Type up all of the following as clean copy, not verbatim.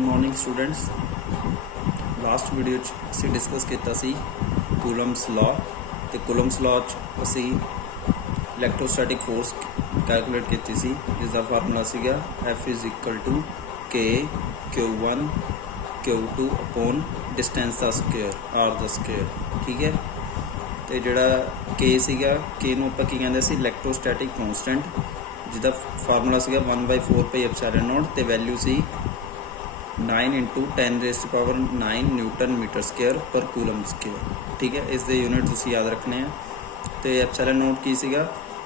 Morning students. Last video असी discuss किया सी Coulomb's law. तो कूलम्स लॉ असी इलैक्ट्रोस्टैटिक फोर्स कैलकुलेट की सी, जिसका फार्मूला सीगा F is equal to K Q1 Q2 upon distance का स्केयर R का स्केयर। ठीक है। तो जोड़ा K सीगा, K नूं आपां की कहंदे सी इलैक्ट्रोस्टैटिक कॉन्सटेंट, जिसका फार्मूला सीगा 1/4 पाई एप्सिलॉन नॉट, तो value C 9 × 10⁹ Newton metre square पर कूलम स्केयर। ठीक है। इस दे यूनिट तुसीं याद रखने हैं। तो एप्सिलॉन नॉट की सीगा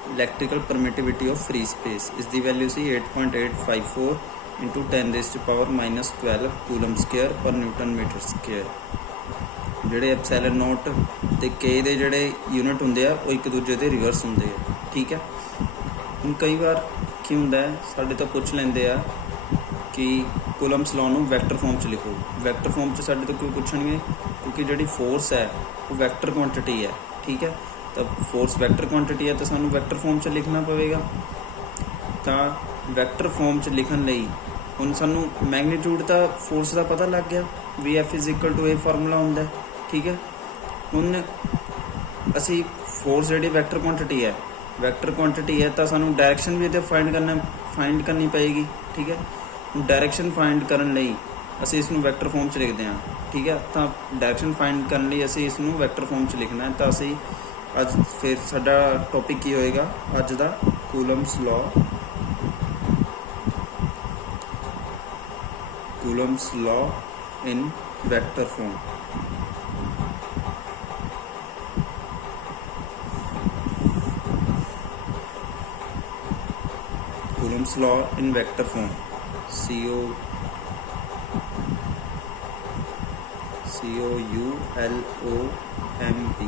electrical permittivity of free space, इसकी वैल्यू सी 8.854 × 10⁻⁻12 कूलम स्केयर पर न्यूटन मीटर स्केयर। ਜਿਹੜੇ एप्सिलॉन नॉट ते के दे ਜਿਹੜੇ यूनिट ਹੁੰਦੇ ਆ ਉਹ ਇੱਕ ਦੂਜੇ ਦੇ ਰਿਵਰਸ ਹੁੰਦੇ ਆ। ਠੀਕ ਹੈ। ਹੁਣ ਕਈ ਵਾਰ ਕੀ ਹੁੰਦਾ ਹੈ, ਸਾਡੇ ਤੋਂ ਪੁੱਛ ਲੈਂਦੇ ਆ कि कूलम्स लॉ नूं वैक्टर फॉर्म च लिखो। वैक्टर फॉर्म च साडे तो क्यों पुछणगे, क्योंकि जिहड़ी फोर्स है वो वैक्टर क्वांटिटी है। ठीक है। तो फोर्स वैक्टर क्वांटिटी है तो सानूं वैक्टर फॉर्म च लिखना पवेगा। तो वैक्टर फॉर्म च लिखण लई हुण सानूं मैगनीट्यूड दा फोर्स का पता लग गया भी F is equal to a formula हुंदा है। ठीक है। हुण असी फोर्स जिहड़ी वैक्टर क्वांटिटी है तो सानूं डायरैक्शन भी इहदे फाइंड करनी पएगी। ठीक है। डायरैक्शन फाइंड करन लई असीं इसनूं वैक्टर फॉर्म च लिखते हैं। ठीक है। तो डायरैक्शन फाइंड करन लई असीं इसनूं वैक्टर फॉर्म च लिखना है। तो असीं अज फिर साडा टॉपिक की होएगा अज दा Coulomb's law in vector form. Coulomb's law in vector form COULOMB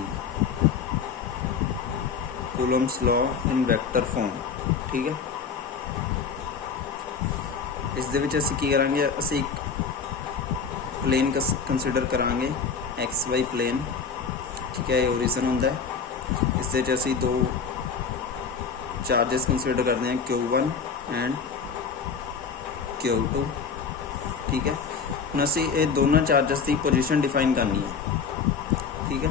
Coulomb's law in vector form. ठीक है। इस दे विच असीं की करांगे, असीं एक प्लेन कंसीडर करांगे XY प्लेन। ठीक है। ओरिजिन हुंदा है। इस दे विच असीं दो चार्जेस कंसीडर करते हैं Q1 एंड Q2। ठीक है। ਹੁਣ ਅਸੀਂ ਇਹ ਦੋਨੋਂ ਚਾਰਜਸ ਦੀ ਪੋਜੀਸ਼ਨ ਡਿਫਾਈਨ ਕਰਨੀ ਹੈ। ਠੀਕ ਹੈ।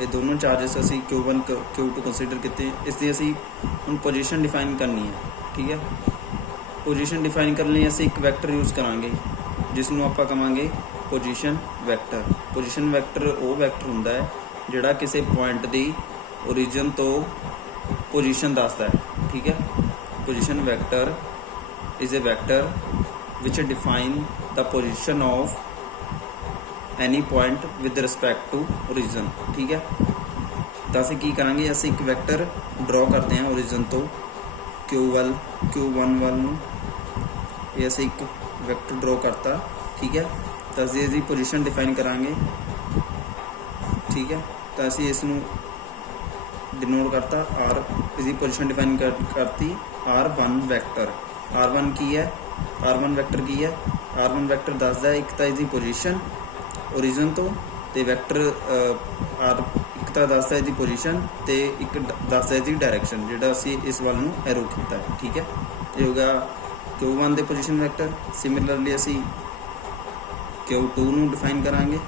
ਇਹ ਦੋਨੋਂ ਚਾਰਜਸ ਅਸੀਂ Q1 Q2 ਕੰਸੀਡਰ ਕੀਤੇ, ਇਸ ਦੀ ਅਸੀਂ ਹੁਣ ਪੋਜੀਸ਼ਨ ਡਿਫਾਈਨ ਕਰਨੀ ਹੈ। ਠੀਕ ਹੈ। ਪੋਜੀਸ਼ਨ ਡਿਫਾਈਨ ਕਰਨ ਲਈ ਅਸੀਂ ਇੱਕ ਵੈਕਟਰ ਯੂਜ਼ ਕਰਾਂਗੇ ਜਿਸ ਨੂੰ ਆਪਾਂ ਕਹਾਂਗੇ ਪੋਜੀਸ਼ਨ ਵੈਕਟਰ। ਪੋਜੀਸ਼ਨ ਵੈਕਟਰ ਉਹ ਵੈਕਟਰ ਹੁੰਦਾ ਹੈ ਜਿਹੜਾ ਕਿਸੇ ਪੁਆਇੰਟ ਦੀ ਓਰੀਜਨ ਤੋਂ ਪੋਜੀਸ਼ਨ ਦੱਸਦਾ ਹੈ। ਠੀਕ ਹੈ। Position vector is a vector which define the position of any point with respect to origin। ठीक है। तो असीं की करांगे, असीं एक वैक्टर ड्रॉ करते हैं ओरिजिन तो Q1 वाल नूं। ये असीं एक वैक्टर ड्रॉ करता। ठीक है। तो असीं इसकी पोजीशन डिफाइन करांगे। ठीक है। तो असीं इस नूं डिनोट करता R, इसकी पोजीशन डिफाइन करती R1 वैक्टर। R1 की है, R1 वैक्टर की है, R1 वैक्टर दसदा एक तो इसकी पोजीशन ओरिजिन तो वैक्टर R एक तो दसदा इसकी पोजीशन तो एक दसदा इसकी डायरैक्शन, जिहड़ा असीं इस वाल नूं एरो कीता है। ठीक है। ये हो गया Q1 दे पोजीशन वैक्टर। सिमिलरली असीं Q2 नूं डिफाइन करांगे।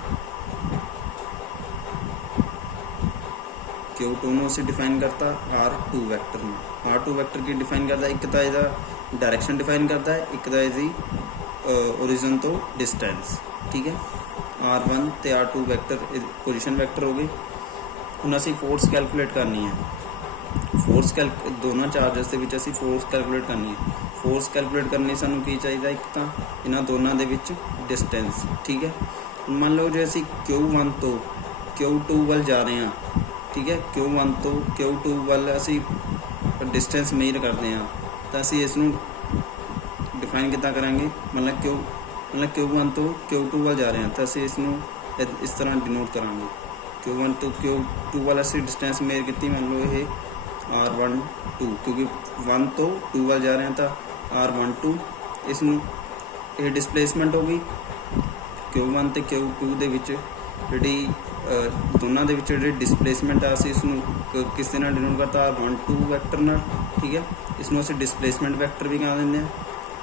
Q2 नूं असीं डिफाइन करता R2 वैक्टर नूं। R2 वैक्टर की डिफाइन करता, एक तो इसका डायरैक्शन डिफाइन करता है, एक तो इसकी ओरिजिन तो डिस्टेंस। ठीक है। R1 तो R2 वैक्टर पोजीशन वैक्टर हो गई। हुण असीं फोर्स कैलकुलेट करनी है। दोनों चार्जस के विच असीं फोर्स कैलकुलेट करनी है। फोर्स कैलकुलेट करने सानूं की चाहिए, एक तो इन्हां दोनों दे विच डिस्टेंस। ठीक है। हुण मान लो जे असीं Q1 तो Q2 वाल जा रहे हैं। ठीक है। Q1 तो Q2 वाल असीं डिस्टेंस मेजर करते हैं, तो असीं इसनूं डिफाइन कितना करांगे, मतलब Q1 तो Q2 वाल जा रहे हैं तो असीं इसनूं इस तरह डिनोट करांगे। Q1 तो Q2 वाल असीं डिस्टेंस मेजर की, मान लो ये R1 2, क्योंकि 1 तो 2 वाल जा रहे हैं तो R1 2 इसनूं ये डिसप्लेसमेंट हो गई। Q1 तो Q2 दे विच जिहड़ी दोनों के जिहड़ी डिसप्लेसमेंट है असीं इसनूं किस नाल डिनोट करता R1 2 वैक्टर नाल। ठीक है। इसनूं असीं डिसप्लेसमेंट वैक्टर भी कह दिंदे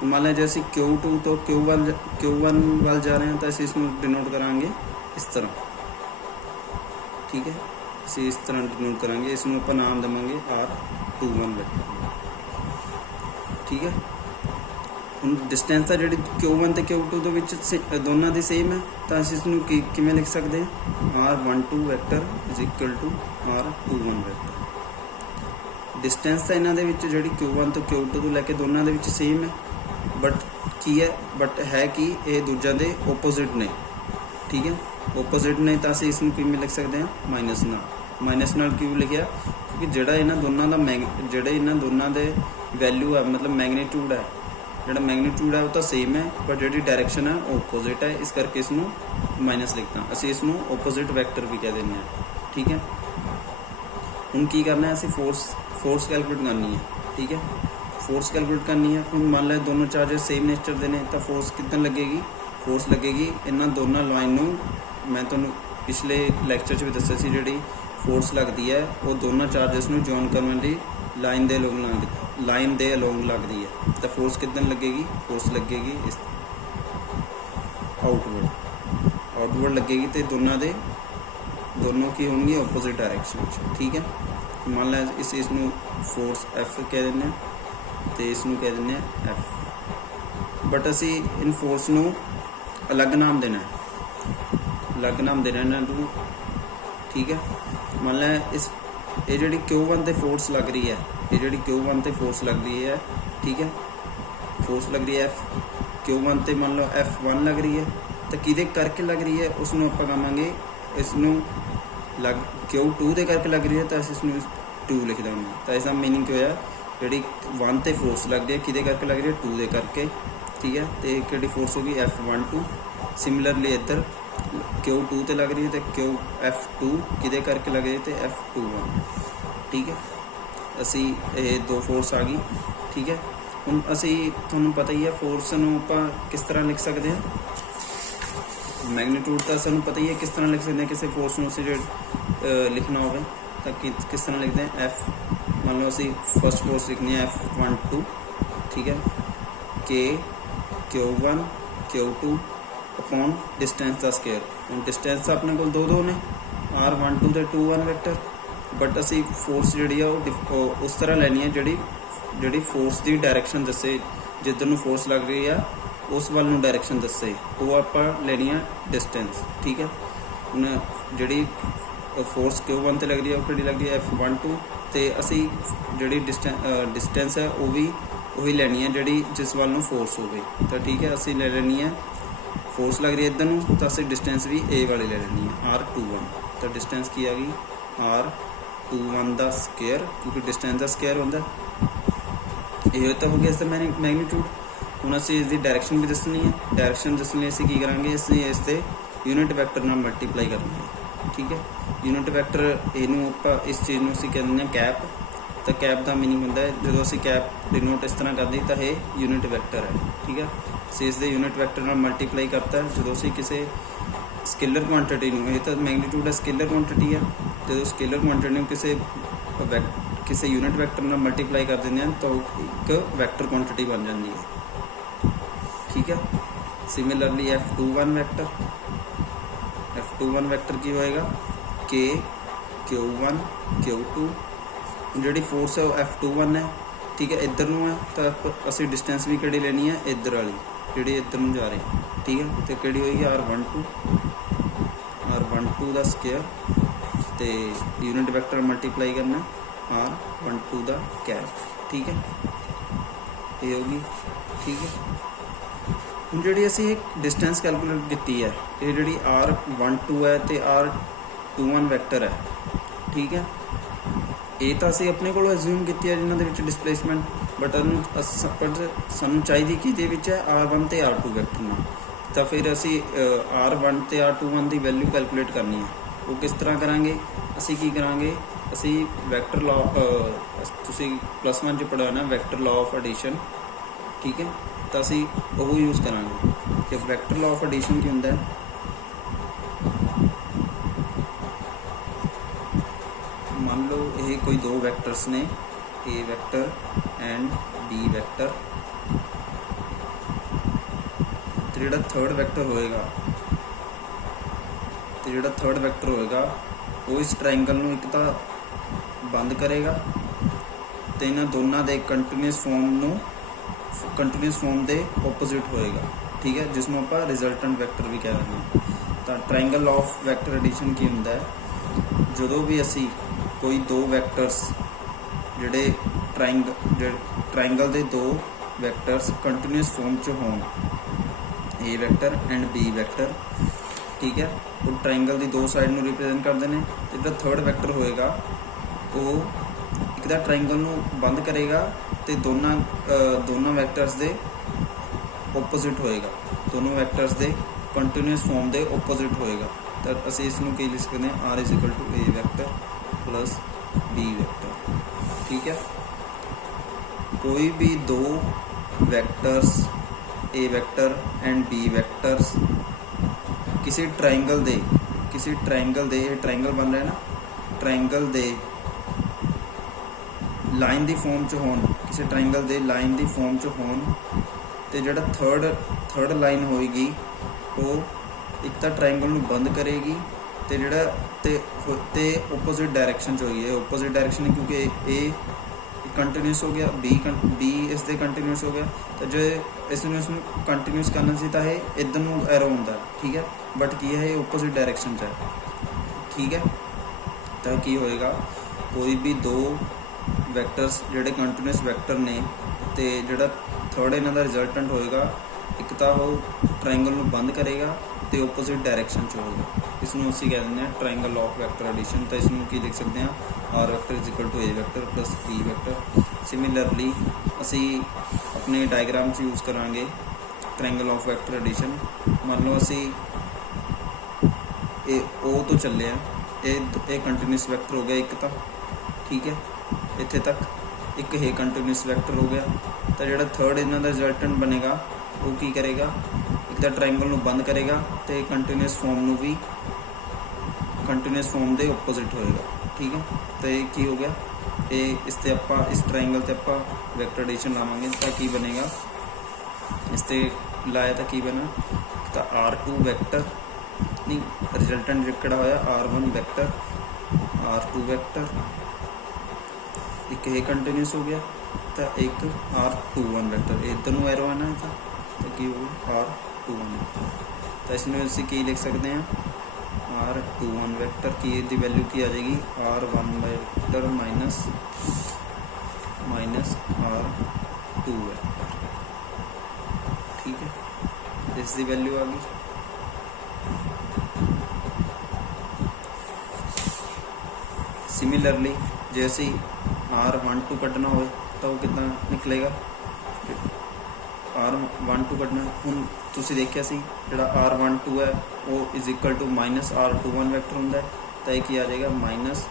मान लें जैसे Q2 तो Q1 वाल जा रहे हैं तो ਅਸੀਂ इसमें डिनोट करांगे इस तरह, ठीक है। ਅਸੀਂ इस तरह डिनोट करांगे, इसमें ਆਪਾਂ नाम देवांगे R21 वैक्टर, ठीक है। ਹੁਣ डिस्टेंस है जी Q1 ਤੇ Q2 ਦੇ ਵਿੱਚ ਦੋਨਾਂ ਦੀ ਸੇਮ ਹੈ ਤਾਂ ਅਸੀਂ ਇਸ ਨੂੰ ਕਿਵੇਂ ਲਿਖ ਸਕਦੇ ਹਾਂ, R12 vector is equal to R21 vector. Distance ਤਾਂ ਇਹਨਾਂ ਦੇ ਵਿੱਚ ਜਿਹੜੀ Q1 ਤੋਂ Q2 ਤੋਂ ਲੈ ਕੇ ਦੋਨਾਂ ਦੇ ਵਿੱਚ ਸੇਮ ਹੈ, ਬਟ ਕੀ ਹੈ, ਬਟ ਹੈ ਕਿ ਇਹ ਦੂਜਿਆਂ ਦੇ ਓਪੋਜ਼ਿਟ ਨੇ, ਠੀਕ ਹੈ। ਓਪੋਜ਼ਿਟ ਨੇ ਤਾਂ ਅਸੀਂ ਇਸ ਨੂੰ ਕਿਵੇਂ ਲਿਖ ਸਕਦੇ ਹਾਂ, ਮਾਈਨਸ ਨਾਲ ਕਿਉਂ ਲਿਖਿਆ, ਕਿਉਂਕਿ ਜਿਹੜਾ ਇਹਨਾਂ ਦੋਨਾਂ ਦਾ ਜਿਹੜੇ ਇਹਨਾਂ ਦੋਨਾਂ ਦੇ ਵੈਲਿਊ ਆ, ਮਤਲਬ ਮੈਗਨੀਟਿਊਡ ਹੈ, ਜਿਹੜਾ ਮੈਗਨੀਟਿਊਡ ਹੈ ਉਹ ਤਾਂ ਸੇਮ ਹੈ, ਪਰ ਜਿਹੜੀ ਡਾਇਰੈਕਸ਼ਨ ਹੈ ਉਹ ਓਪੋਜ਼ਿਟ ਹੈ, ਇਸ ਕਰਕੇ ਇਸ ਨੂੰ ਮਾਈਨਸ ਲਿਖਤਾ। ਅਸੀਂ ਇਸ ਨੂੰ ਓਪੋਜ਼ਿਟ ਵੈਕਟਰ ਵੀ ਕਹਿ ਦਿੰਦੇ ਹਾਂ, ਠੀਕ ਹੈ। ਹੁਣ ਕੀ ਕਰਨਾ ਹੈ, ਅਸੀਂ फोर्स कैलकुलेट करनी है, ठीक है। फोर्स कैलकुलेट करनी है। हम मान लें दोनों चार्जेस सेम नेचर के ने तो फोर्स कितनी लगेगी, फोर्स लगेगी इन्होंने दोनों लाइन में, मैं तुम्हें पिछले लैक्चर भी दस्या सी, जी फोर्स लगती है वो दोनों चार्जेस में जॉइन करने की लाइन दे अलोंग लगती है, तो फोर्स कितनी लगेगी, फोर्स लगेगी इस आउटवर्ड लगेगी, तो दोनों की होंगी ओपोजिट डायरैक्शन, ठीक है। मान लो इसनू फोर्स एफ कह दें तो इसनू कह दें एफ, बट असी इन फोर्स नू अलग नाम देना है, इन्हों, ठीक है। मान लो ये जी Q1 ते फोर्स लग रही है, ये जी Q1 ते फोर्स लग रही है, ठीक है, फोर्स लग रही है एफ Q1 ते, मान लो F1 लग रही है, तो किदे करके लग रही है उसनू आपां कहांगे, इसनू लग Q2 दे करके लग रही है तो इसनू 2 लिख देंगे। तो इसका मीनिंग क्या है, जी 1 ते फोर्स लग रही है किदे करके लग रही है, 2 दे करके, ठीक है। तो एक जी फोर्स होगी F12, सिमिलरली इधर Q2 ते लग रही है तो F2 किदे करके लग रही है तो F21, ठीक है। असी ये 2 फोर्स आ गई, ठीक है। हुण असी तुहानूं पता ही है फोर्स नूं आपां किस तरह लिख सकते हैं, मैगनीट्यूड तो सानूं पता ही है किस तरह लिख सकते हैं, किसी फोर्स नूं असीं लिखना होवे तो किस तरह लिखते हैं, एफ, मान लो असी फर्स्ट फोर्स लिखनी है F12, ठीक है, के Q1 Q2 अपॉन डिस्टेंस का स्केयर। हम डिस्टेंस अपने को दो ने R12 तो 21 वैक्टर, बट असी फोर्स जी उस तरह लैनी है जी फोर्स की डायरैक्शन दसे, जिधर नूं फोर्स लग रही है उस वाल नूं डायरैक्शन दसे, वो आपां लैनी है डिस्टेंस, ठीक है। हुण जी फोर्स Q1 ते लग रही है, वो लग रही है F12, तो असी जी डिस्टेंस है वो भी वही लैनी है जी जिस वाल नूं फोर्स हो गई, तो ठीक है। असी ले लेनी है फोर्स लग रही है इधर नूं, तो असी डिस्टेंस भी ए वाली ले लेनी है R21, तो डिस्टेंस की आ गई R21 का स्केयर, क्योंकि डिस्टेंस का स्केयर होंदा ये तो हो गया इसका मैगनीट्यूड। हुण असी इसकी डायरैक्शन भी दसनी है, डायरैक्शन दसने असी की करांगे, असी इससे यूनिट वैक्टर नाल मल्टीप्लाई करना है, ठीक है। यूनिट वैक्टर इनू आपां इस चीज़ में असीं कहते हैं कैप, तो कैप का मीनिंग होंदा है जो असीं कैप डिनोट इस तरह कर दी तो ये यूनिट वैक्टर है, ठीक है। असीं इसदे यूनिट वैक्टर नाल मल्टीप्लाई करता है जो असीं किसी स्केलर क्वांटिटी नूं, ये तो मैगनीट्यूड है स्केलर क्वांटिटी है, जो स्केलर क्वांटिटी नूं किसी यूनिट वैक्टर नाल मल्टीप्लाई कर देंगे तो एक वैक्टर क्वांटिटी बन जाती है, ठीक है। सिमिलरली F21 वैक्टर की होएगा के Q1 Q2, जी फोर्स है वो F21 है, ठीक है, इधर नूं है तो असी डिस्टेंस भी किहड़ी लेनी है इधर वाली जी इधर नूं जा रही, ठीक है। तो किहड़ी होएगी R12 का स्केयर, तो यूनिट वैक्टर मल्टीप्लाई करना R12 का कैप, ठीक है, ये होगी, ठीक है। ਹੁਣ ਜਿਹੜੀ ਅਸੀਂ ਇੱਕ डिस्टेंस कैलकुलेट ਕੀਤੀ है, ये ਜਿਹੜੀ R12 है तो R21 वैक्टर है, ठीक है। ये तो असी अपने को एज्यूम की है जिन्होंने डिसप्लेसमेंट, बट सानू चाहिए कि R1 तो R2 वैक्टर में, तो फिर असी R1 तो R21 की वैल्यू कैलकुलेट करनी है। वो किस तरह करांगे, असी की करांगे, असी वैक्टर लॉ तुसी +1 च पढ़ाना वैक्टर लॉ ऑफ एडिशन, ठीक है। तो असी वो यूज़ करांगे कि वैक्टर लॉ ऑफ एडिशन की होंदा है, मान लो ये कोई 2 वैक्टर्स ने, ए वैक्टर एंड बी वैक्टर, ਤੇ ਜਿਹੜਾ ਥਰਡ ਵੈਕਟਰ ਹੋਏਗਾ ਉਹ ਇਸ ਟ੍ਰਾਇੰਗਲ ਨੂੰ ਇੱਕ ਤਾਂ ਬੰਦ ਕਰੇਗਾ ਤੇ ਇਹਨਾਂ ਦੋਨਾਂ ਦੇ ਕੰਟੀਨਿਊਸ ਫਾਰਮ ਦੇ ਓਪੋਜ਼ਿਟ ਹੋਏਗਾ, ਠੀਕ ਹੈ, ਜਿਸ ਨੂੰ ਆਪਾਂ ਰਿਜ਼ਲਟੈਂਟ ਵੈਕਟਰ ਵੀ ਕਹਿ ਦਿੰਦੇ ਹਾਂ। ਤਾਂ ਟ੍ਰਾਇੰਗਲ ਆਫ ਵੈਕਟਰ ਐਡੀਸ਼ਨ ਕੀ ਹੁੰਦਾ ਹੈ? ਜਦੋਂ ਵੀ ਅਸੀਂ ਕੋਈ ਦੋ ਵੈਕਟਰਸ ਜਿਹੜੇ ਟ੍ਰਾਇੰਗਲ ਦੇ ਦੋ ਵੈਕਟਰਸ ਕੰਟੀਨਿਊਸ ਫਾਰਮ 'ਚ ਹੋਣ, A vector and B vector, ਠੀਕ ਹੈ, ਉਹ ਟ੍ਰਾਇੰਗਲ ਦੀ ਦੋ ਸਾਈਡ ਨੂੰ ਰਿਪਰੈਜ਼ੈਂਟ ਕਰਦੇ ਨੇ। ਤੇ ਜਿਹੜਾ ਥਰਡ ਵੈਕਟਰ ਹੋਏਗਾ ਉਹ ਇੱਕ ਤਾਂ ਟ੍ਰਾਇੰਗਲ ਨੂੰ ਬੰਦ ਕਰੇਗਾ ਤੇ ਦੋਨਾਂ ਵੈਕਟਰਸ ਦੇ ਓਪੋਜ਼ਿਟ ਹੋਏਗਾ, ਦੋਨੋਂ ਵੈਕਟਰਸ ਦੇ ਕੰਟੀਨਿਊਸ ਫਾਰਮ ਦੇ ਓਪੋਜ਼ਿਟ ਹੋਏਗਾ। ਤਾਂ ਅਸੀਂ ਇਸ ਨੂੰ ਕੀ ਲਿਖ ਸਕਦੇ ਹਾਂ? R = A vector plus B vector, ਠੀਕ ਹੈ। ਕੋਈ ਵੀ ਦੋ vectors A vector and B vectors ਕਿਸੇ ਟ੍ਰਾਇੰਗਲ ਦੇ ਇਹ ਟ੍ਰਾਇੰਗਲ ਬਣ ਰਿਹਾ ਨਾ, ਟ੍ਰਾਇੰਗਲ ਦੇ ਲਾਈਨ ਦੀ ਫਾਰਮ 'ਚ ਹੋਣ, ਕਿਸੇ ਟ੍ਰਾਇੰਗਲ ਦੇ ਲਾਈਨ ਦੀ ਫਾਰਮ 'ਚ ਹੋਣ, ਤੇ ਜਿਹੜਾ ਥਰਡ ਲਾਈਨ ਹੋਏਗੀ ਉਹ ਇੱਕ ਤਾਂ ਟ੍ਰਾਇੰਗਲ ਨੂੰ ਬੰਦ ਕਰੇਗੀ ਤੇ ਜਿਹੜਾ ਤੇ ਓਪੋਜ਼ਿਟ ਡਾਇਰੈਕਸ਼ਨ 'ਚ ਹੋਏਗੀ। ਇਹ ਓਪੋਜ਼ਿਟ ਡਾਇਰੈਕਸ਼ਨ ਹੈ ਕਿਉਂਕਿ A ਕੰਟੀਨਿਊਸ ਹੋ ਗਿਆ, B ਇਸ ਦੇ ਕੰਟੀਨਿਊਸ ਹੋ ਗਿਆ। ਤਾਂ ਜੇ ਇਸ ਨੂੰ ਕੰਟੀਨਿਊਸ ਕਰਨਾ ਸੀ ਤਾਂ ਇਹ ਇੱਧਰ ਨੂੰ ਐਰੋ ਹੁੰਦਾ, ਠੀਕ ਹੈ, ਬਟ ਕੀ ਹੈ, ਇਹ ਓਪੋਜ਼ਿਟ ਡਾਇਰੈਕਸ਼ਨ 'ਚ ਹੈ, ਠੀਕ ਹੈ। ਤਾਂ ਕੀ ਹੋਏਗਾ? ਕੋਈ ਵੀ ਦੋ ਵੈਕਟਰਸ ਜਿਹੜੇ ਕੰਟੀਨਿਊਸ ਵੈਕਟਰ ਨੇ ਤੇ ਜਿਹੜਾ ਥਰਡ ਇਹਨਾਂ ਦਾ ਰਿਜ਼ਲਟੈਂਟ ਹੋਏਗਾ, ਇੱਕ ਤਾਂ ਉਹ ਟ੍ਰਾਇੰਗਲ ਨੂੰ ਬੰਦ ਕਰੇਗਾ ਤੇ ਓਪੋਜ਼ਿਟ ਡਾਇਰੈਕਸ਼ਨ 'ਚ ਹੋਏਗਾ। ਇਸ ਨੂੰ ਅਸੀਂ ਕਹਿ ਦਿੰਦੇ ਹਾਂ ਟ੍ਰਾਇੰਗਲ ਆਫ ਵੈਕਟਰ ਐਡੀਸ਼ਨ। ਤਾਂ ਇਸ ਨੂੰ ਕੀ ਲਿਖ ਸਕਦੇ ਹਾਂ? R vector = A vector plus B vector. Similarly ਅਸੀਂ ਆਪਣੇ ਡਾਇਗਰਾਮ 'ਚ ਯੂਜ਼ ਕਰਾਂਗੇ ਟ੍ਰਾਇੰਗਲ ਆਫ ਵੈਕਟਰ ਐਡੀਸ਼ਨ। ਮੰਨ ਲਓ ਅਸੀਂ ਇਹ O ਤੋਂ ਚੱਲੇ ਆ, ਇਹ ਕੰਟੀਨਿਊਸ ਵੈਕਟਰ ਹੋ ਗਿਆ ਇੱਕ ਤਾਂ, ਠੀਕ ਹੈ, ਇੱਥੇ ਤੱਕ ਇੱਕ ਇਹ ਕੰਟੀਨਿਊਸ ਵੈਕਟਰ ਹੋ ਗਿਆ। ਤਾਂ ਜਿਹੜਾ ਥਰਡ ਇਹਨਾਂ ਦਾ ਰਿਜ਼ਲਟੈਂਟ ਬਣੇਗਾ ਉਹ ਕੀ ਕਰੇਗਾ? ਇੱਕ ਤਾਂ ਟ੍ਰਾਇੰਗਲ ਨੂੰ ਬੰਦ ਕਰੇਗਾ ਤੇ ਕੰਟੀਨਿਊਸ ਫਾਰਮ ਦੇ ਓਪੋਜ਼ਿਟ ਹੋਏਗਾ, ਠੀਕ ਹੈ। ਤਾਂ ਇਹ ਕੀ ਹੋ ਗਿਆ? ਇਹ ਇਸ ਟ੍ਰਾਇੰਗਲ ਤੇ ਆਪਾਂ ਵੈਕਟਰ ਐਡੀਸ਼ਨ ਲਾਵਾਂਗੇ ਤਾਂ ਕੀ ਬਣੇਗਾ? ਇਸ ਤੇ ਲਾਇਆ ਤਾਂ ਕੀ ਬਣਾ? ਤਾਂ R2 ਵੈਕਟਰ ਨਹੀਂ, ਰਿਜ਼ਲਟੈਂਟ ਕਿਹੜਾ ਹੋਇਆ? R1 ਵੈਕਟਰ, R2 ਵੈਕਟਰ, ਇੱਕ ਇਹ ਕੰਟੀਨਿਊਸ ਹੋ ਗਿਆ ਤਾਂ ਇੱਕ R21 ਵੈਕਟਰ, ਇੱਧਰ ਨੂੰ ਐਰੋ ਆਣਾ ਤਾਂ ਕੀ ਹੋਊਗਾ? R21। ਤਾਂ ਇਸ ਨੂੰ ਅਸੀਂ ਕੀ ਲਿਖ ਸਕਦੇ ਹਾਂ? R21 ਵੈਕਟਰ ਕੀ ਦੀ ਵੈਲਿਊ ਕੀ ਆ ਜਾਏਗੀ? R1 vector minus R2 vector, ਠੀਕ ਹੈ, ਇਸ ਦੀ ਵੈਲਿਊ ਆ ਗਈ। ਸਿਮਿਲਰਲੀ ਜੇ ਅਸੀਂ R12 ਕੱਢਣਾ ਹੋਵੇ ਤਾਂ ਉਹ ਕਿੱਦਾਂ ਨਿਕਲੇਗਾ? R12 ਕੱਢਣਾ, ਹੁਣ ਤੁਸੀਂ ਦੇਖਿਆ ਸੀ ਜਿਹੜਾ R12 ਹੈ ਉਹ = -R21 ਵੈਕਟਰ ਹੁੰਦਾ। ਤਾਂ ਇਹ ਕੀ ਆ ਜਾਏਗਾ? ਮਾਈਨਸ,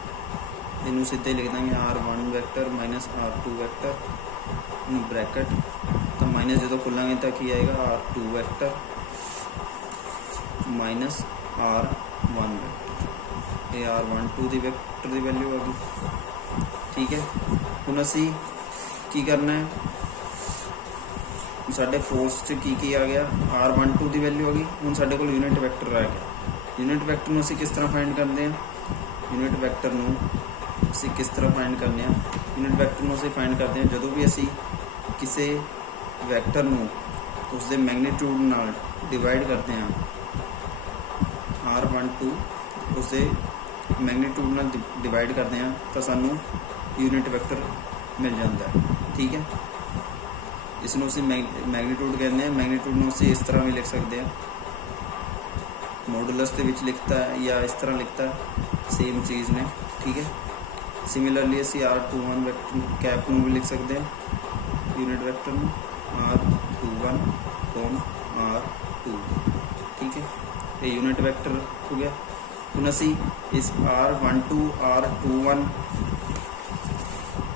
ਇਹਨੂੰ ਸਿੱਧੇ ਲਿਖ ਦਾਂਗੇ R1 vector -R2 vector bracket. ਤਾਂ ਮਾਈਨਸ ਜਦੋਂ ਖੋਲਾਂਗੇ ਤਾਂ ਕੀ ਆਏਗਾ? R2 vector -R1 vector. ਇਹ R12 ਦੀ ਵੈਕਟਰ ਦੀ ਵੈਲਿਊ ਆ ਗਈ, ਠੀਕ ਹੈ। ਹੁਣ ਅਸੀਂ ਕੀ ਕਰਨਾ ਹੈ? ਸਾਡੇ ਫੋਰਸ 'ਚ ਕੀ ਆ ਗਿਆ? R12 ਦੀ ਵੈਲਿਊ ਆ ਗਈ। ਹੁਣ ਸਾਡੇ ਕੋਲ ਯੂਨਿਟ ਵੈਕਟਰ ਆ ਗਿਆ। ਯੂਨਿਟ ਵੈਕਟਰ ਨੂੰ ਅਸੀਂ ਕਿਸ ਤਰ੍ਹਾਂ ਫਾਈਂਡ ਕਰਦੇ ਹਾਂ? ਯੂਨਿਟ ਵੈਕਟਰ ਨੂੰ ਅਸੀਂ ਫਾਈਂਡ ਕਰਦੇ ਹਾਂ ਜਦੋਂ ਵੀ ਅਸੀਂ ਕਿਸੇ ਵੈਕਟਰ ਨੂੰ ਉਸਦੇ ਮੈਗਨੀਟਿਊਡ ਨਾਲ ਡਿਵਾਈਡ ਕਰਦੇ ਹਾਂ। R12 ਉਸਦੇ ਮੈਗਨੀਟਿਊਡ ਨਾਲ ਡਿਵਾਈਡ ਕਰਦੇ ਹਾਂ ਤਾਂ ਸਾਨੂੰ ਯੂਨਿਟ ਵੈਕਟਰ ਮਿਲ ਜਾਂਦਾ ਹੈ, ਠੀਕ ਹੈ। ਇਸ ਨੂੰ ਅਸੀਂ ਮੈਗਨੀਟਿਊਡ ਕਹਿੰਦੇ ਹਾਂ। ਮੈਗਨੀਟਿਊਡ ਨੂੰ ਅਸੀਂ ਇਸ ਤਰ੍ਹਾਂ ਵੀ ਲਿਖ ਸਕਦੇ ਹਾਂ, ਮੋਡੂਲਸ ਦੇ ਵਿੱਚ ਲਿਖਤਾ ਜਾਂ ਇਸ ਤਰ੍ਹਾਂ ਲਿਖਤਾ, ਸੇਮ ਚੀਜ਼ ਨੇ, ਠੀਕ ਹੈ। ਸਿਮਿਲਰਲੀ ਅਸੀਂ R21 ਵੈਕਟਰ ਕੈਪ ਨੂੰ ਵੀ ਲਿਖ ਸਕਦੇ ਹਾਂ, ਯੂਨਿਟ ਵੈਕਟਰ ਨੂੰ R21 R2, ਠੀਕ ਹੈ। ਇਹ ਯੂਨਿਟ ਵੈਕਟਰ ਹੋ ਗਿਆ। ਹੁਣ ਅਸੀਂ ਇਸ R12 R21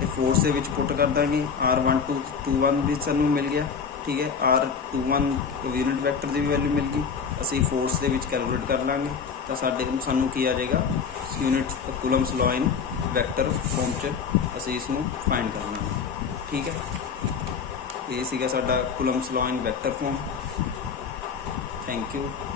ਇਹ ਫੋਰਸ ਦੇ ਵਿੱਚ ਪੁੱਟ ਕਰ ਦਾਂਗੇ। R21 ਵੀ ਸਾਨੂੰ ਮਿਲ ਗਿਆ, ਠੀਕ ਹੈ। R21 ਯੂਨਿਟ ਵੈਕਟਰ ਦੀ ਵੀ ਵੈਲਿਊ ਮਿਲ ਗਈ। ਅਸੀਂ ਫੋਰਸ ਦੇ ਵਿੱਚ ਕੈਲਕੂਲੇਟ ਕਰ ਲਾਂਗੇ ਤਾਂ ਸਾਨੂੰ ਕੀ ਆ ਜਾਏਗਾ? Unit ਕੂਲਮਸ law in vector farm 'ਚ ਅਸੀਂ ਇਸ ਨੂੰ ਫਾਈਂਡ ਕਰ ਲਾਂਗੇ, ਠੀਕ ਹੈ। ਇਹ ਸੀਗਾ ਸਾਡਾ Coulomb's law in vector form. Thank you.